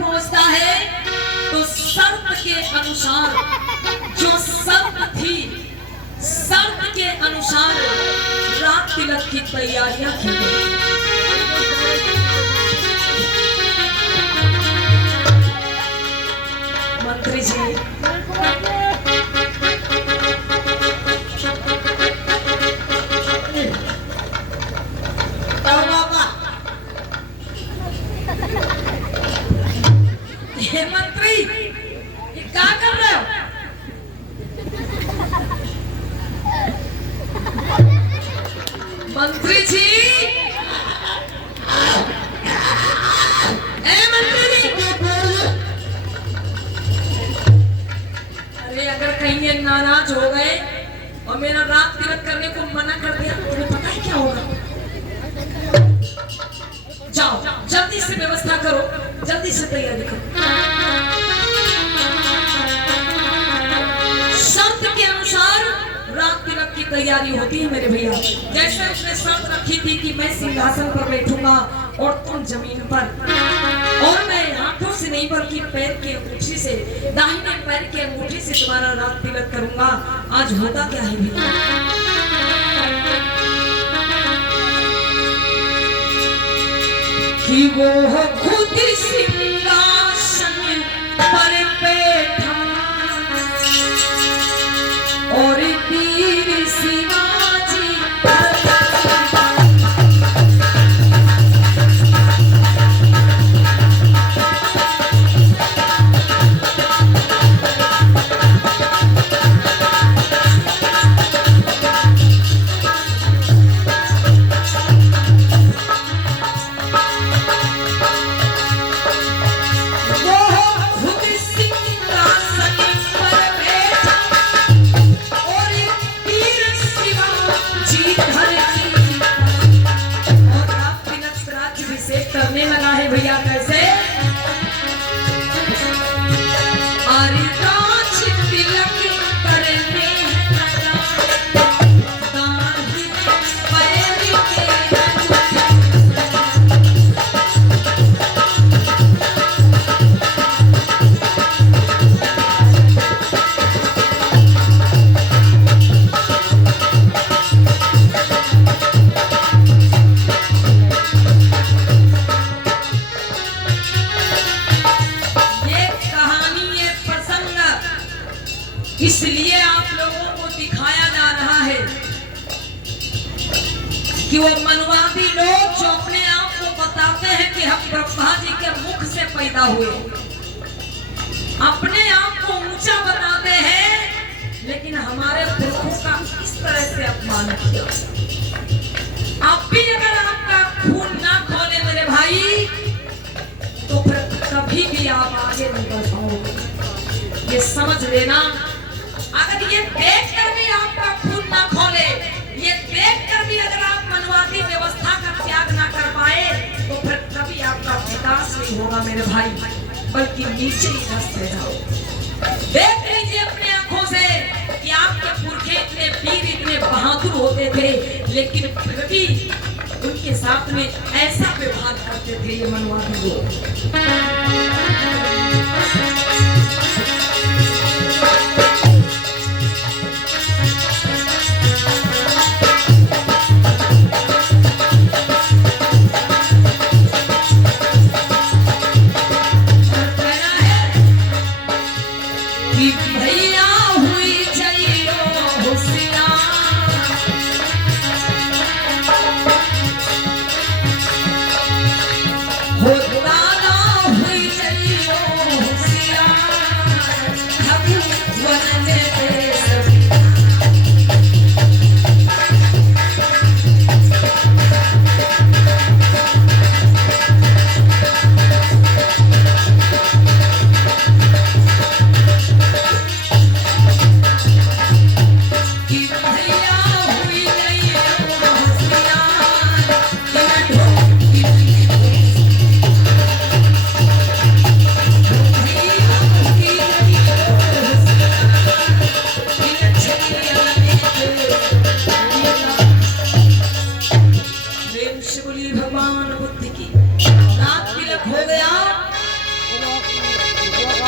पहुंचता है तो शर्त के अनुसार, जो शर्त थी शर्त के अनुसार रात तिलक की तैयारियां की गई। मंत्री जी ये मंत्री ये क्या कर रहे हो? मंत्री जी, ए मंत्री जी, अरे अगर कहीं ये नाराज हो गए और मेरा रात तिलक करने को मना कर दिया तो तुम्हें पता है क्या होगा? जाओ जल्दी से व्यवस्था करो, जल्दी से तैयारी करो। शर्त के अनुसार रात तिलक की तैयारी होती है मेरे भैया। जैसे उसने शर्त रखी थी कि मैं सिंहासन पर बैठूंगा और तुम जमीन पर, और मैं हाथों से नहीं बल्कि पैर की अंगूठी से, दाहिने पैर की अंगूठी से तुम्हारा रात तिलक करूंगा। आज होता क्या है भैया? कि वो खुद सिंहासन पर बैठा और वीर शिवाजी करने लगा है भैया। कैसे? तिलक करने इसलिए आप लोगों को दिखाया जा रहा है कि वो मनवादी लोग जो अपने आप को बताते हैं कि हम ब्रह्मा जी के मुख से पैदा हुए, अपने आप को ऊंचा बताते हैं, लेकिन हमारे पुरखों का इस तरह से अपमान किया। आप भी अगर आपका खून ना खोले मेरे भाई तो फिर कभी भी आप आगे नहीं बढ़ पाओगे, ये समझ लेना। अगर ये देखकर भी आपका खून ना खोले, ये देखकर भी अगर आप मनवादी व्यवस्था का त्याग ना कर पाए तो फिर कभी आपका विकास नहीं होगा मेरे भाई, बल्कि नीचे ही धंसते जाओ। देख लीजिए अपने आंखों से कि आपके पुरखे इतने वीर, इतने बहादुर होते थे, लेकिन फिर भी उनके साथ में ऐसा व्यवहार करते थे ये मनवादी लोग।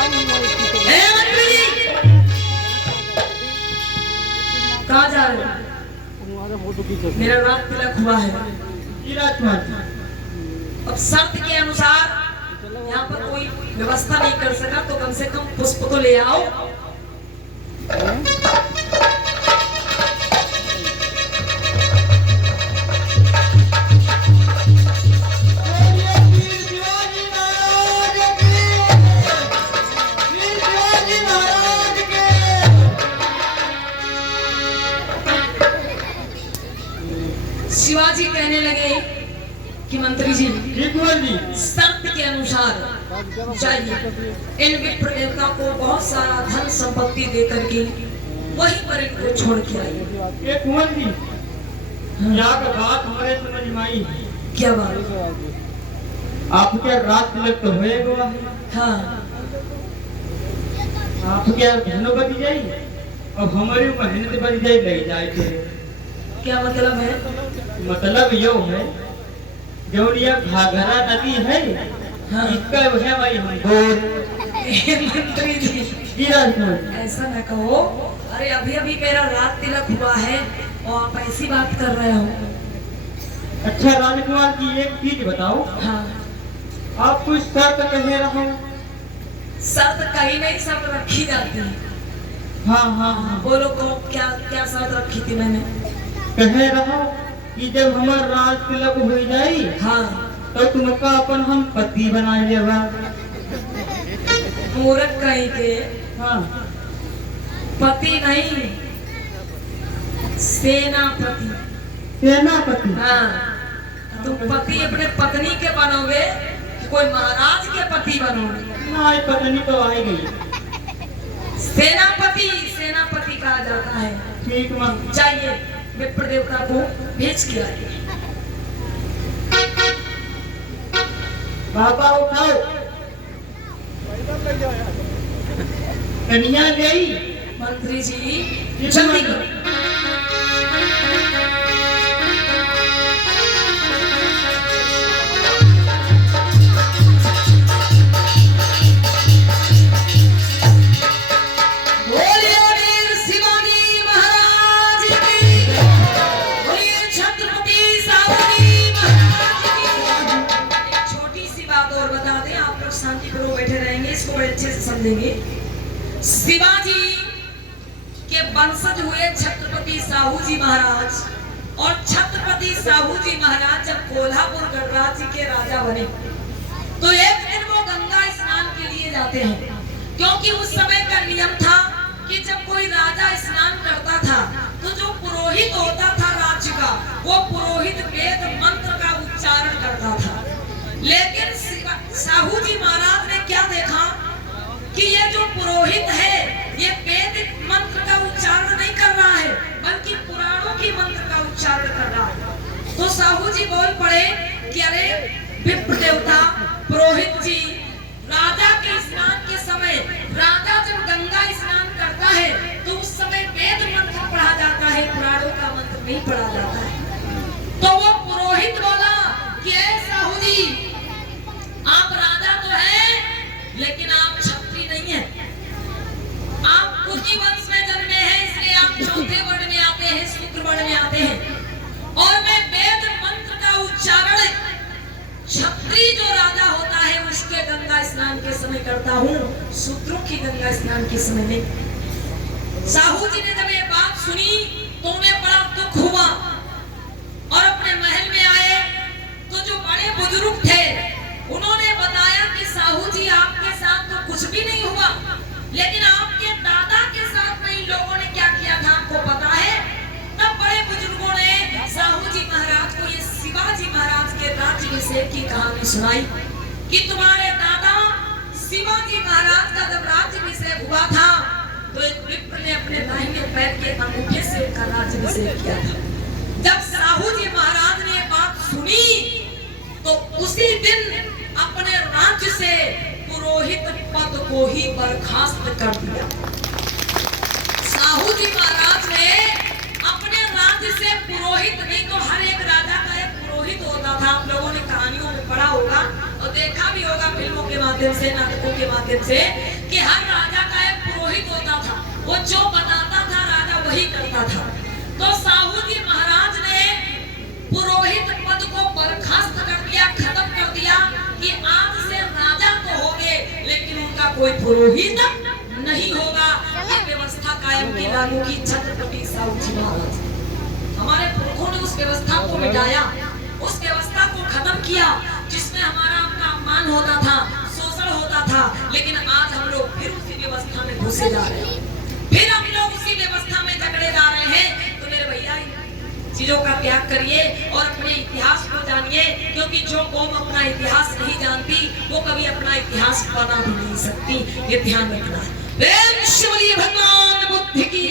ए मंत्री जी, कहाँ जा रहे हो? मेरा रात तिलक हुआ है। अब शर्त के अनुसार यहाँ पर कोई व्यवस्था नहीं कर सका, तो कम से कम पुष्प तो ले आओ। शिवाजी कहने लगे कि मंत्री जी, शर्त के अनुसार चाहिए। इन विप्र देवता को बहुत सारा धन संपत्ति दे करके वहीं पर इनको छोड़ के आइए। कुंवर जी, यहाँ का बात हमारे समझ में आई। क्या बात? आपके रात तिलक तो होएगा। हाँ, आपके धनो बची जाई, अब हमारी मेहनत बच जाए, लग जाए। क्या मतलब है? मतलब यो है, जो ये घाघरा नदी है, हाँ। इसका है भाई हम मंत्री जी, ऐसा न कहो। अरे अभी अभी मेरा रात तिलक हुआ है और आप ऐसी बात कर रहे हो। अच्छा राजकुमार जी, एक चीज बताओ। हाँ, आप कुछ शर्त कहे रहो। शर्त कहीं नहीं, शर्त रखी जाती है। हाँ हाँ हाँ, बोलो को क्या क्या शर्त रखी थी मैंने? कहे रहो कि जब हमार राज तिलक हो जाई, हाँ, तो तुमका अपन हम पति बना लेगा। मूर्ख कहीं के। हाँ, पति नहीं, सेनापति। सेनापति। हाँ, तुम पति अपने पत्नी के बनोगे कि कोई महाराज के पति बनोगे? ना, पत्नी तो आई गई। सेनापति, सेनापति कहा जाता है। ठीक मां, चाहिए विप्र देवता को भेज के आइए। बाबा उठाओ, कन्या ले आई। मंत्री जी जल्दी करो। समझेंगे। शिवाजी के वंशज हुए छत्रपति साहू जी महाराज, और छत्रपति साहू जी महाराज जब कोल्हापुर गणराज्य के राजा बने तो एक दिन वो गंगा स्नान के लिए जाते हैं, क्योंकि उस समय का नियम था कि जब कोई राजा स्नान करता था तो जो पुरोहित होता था राज्य का, वो पुरोहित वेद मंत्र का उच्चारण करता था। लेकिन साहू जी महाराज ने क्या देखा कि ये जो पुरोहित है ये वैदिक मंत्र का उच्चारण नहीं कर रहा है, बल्कि पुराणों की मंत्र का उच्चारण कर रहा है। तो साहू जी बोल पड़े कि अरे विप्र देवता, पुरोहित जी, राजा के स्नान के समय राजा जब गंगा स्नान करता है तो उस समय वेद मंत्र पढ़ा जाता है, पुराणों का मंत्र नहीं पढ़ा जाता है। तो वो पुरोहित बोला कि ऐ साहू जी, आप राजा तो हैं लेकिन आप क्षत्रिय नहीं हैं। आप कुली वंश में जन्मे हैं, इसलिए आप चौथे वर्ण में आते हैं, शूद्र वर्ण में आते हैं। और मैं वेद मंत्र का उच्चारण क्षत्रिय जो राजा होता है उसके गंगा स्नान के समय करता हूँ, शूद्रों की गंगा स्नान के समय नहीं। साहू जी ने जब ये बात सुनी तो उन्हें बड़ा दुख हुआ और अपने महल में आए तो जो बड़े बुजुर्ग थे उन्होंने बताया कि साहू जी आपके साथ तो कुछ भी नहीं हुआ, लेकिन आपके दादा के साथ में इन लोगों ने क्या किया था आपको पता है? तब बड़े बुजुर्गों ने साहू जी महाराज को ये शिवाजी महाराज के राज्याभिषेक की कहानी सुनाई कि तुम्हारे दादा शिवाजी महाराज का जब राज्याभिषेक हुआ था तो एक विप्र ने अपने दाहिने पैर के अंगूठे से उनका राज्याभिषेक किया था। जब साहू जी महाराज ने ये बात सुनी तो उसी दिन अपने राज्य से पुरोहित पद को ही बर्खास्त कर दिया। साहू जी महाराज ने अपने राज्य से पुरोहित, नहीं तो हर एक राजा का एक पुरोहित होता था। आप लोगों ने कहानियों में पढ़ा होगा और देखा भी होगा फिल्मों के माध्यम से, नाटकों के माध्यम से, कि वो जो बताता था राजा वही करता था। तो साहू जी महाराज ने पुरोहित पद को बर्खास्त कर दिया, खत्म कर दिया कि आज से राजा तो होंगे लेकिन उनका कोई पुरोहित नहीं होगा। ये व्यवस्था कायम की, लागू की छत्रपति साहू जी महाराज। हमारे पुरखों ने उस व्यवस्था को मिटाया, उस व्यवस्था को खत्म किया जिसमें हमारा आपका अपमान होता था, शोषण होता था। लेकिन आज हम लोग फिर उसी व्यवस्था में घुसे जा रहे हैं, फिर हम लोग उसी व्यवस्था में जकड़े जा रहे हैं। तो मेरे भैया चीजों का त्याग करिए और अपने इतिहास को जानिए, क्योंकि जो कौम अपना इतिहास नहीं जानती वो कभी अपना इतिहास बना भी नहीं सकती। ये ध्यान रखना। प्रेम से बोलिए भगवान बुद्ध की।